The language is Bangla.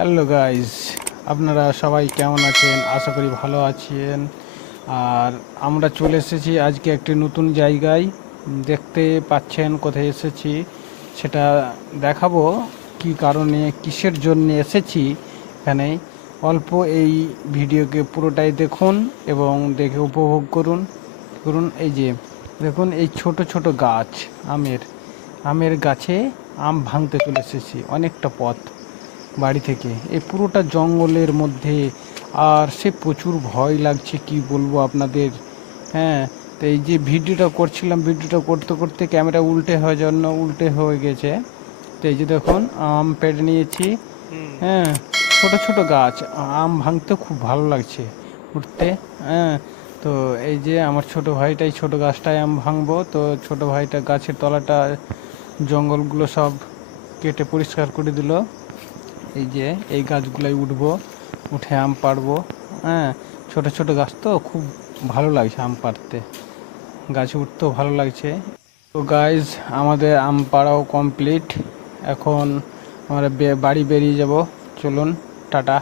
হ্যালো গাইজ আপনারা সবাই কেমন আছেন? আশা করি ভালো আছেন। আর আমরা চলে এসেছি আজকে একটি নতুন জায়গায়। দেখতে পাচ্ছেন কোথায় এসেছি, সেটা দেখাবো কি কারণে, কিসের জন্য এসেছি এখানে। অল্প এই ভিডিওকে পুরোটাই দেখুন এবং দেখে উপভোগ করুন। করুন এই যে, দেখুন এই ছোট ছোট গাছ, আমের আমের গাছে আম ভাঙতে চলে এসেছি, অনেকটা পথ। বাড়ি থেকে। এই পুরোটা জঙ্গলের মধ্যে আর সে প্রচুর ভয় লাগছে, কি বলব আপনাদের? হ্যাঁ তো এই যে ভিডিওটা করছিলাম, ভিডিওটা করতে করতে ক্যামেরা উল্টে হওয়ার জন্য উল্টে হয়ে গেছে। তো এই যে দেখুন, আম পেড়ে নিয়েছি। হ্যাঁ ছোট ছোট গাছ, আম ভাঙতে খুব ভালো লাগছে উঠতে। হ্যাঁ তো এই যে আমার ছোট ভাইটাই ছোট গাছটায় আম ভাঙবো, তো ছোট ভাইটা গাছের তলাটা জঙ্গলগুলো সব কেটে পরিষ্কার করে দিল। এই যে এই গাছগুলোয় উঠব, উঠে আম পাড়বো হ্যাঁ? ছোটো ছোটো গাছ তো খুব ভালো লাগছে আম পাড়তে। গাছে উঠতেও ভালো লাগছে। তো গাইজ আমাদের আম পাড়াও কমপ্লিট এখন আমরা বাড়ি বেরিয়ে যাব। চলুন, টাটা।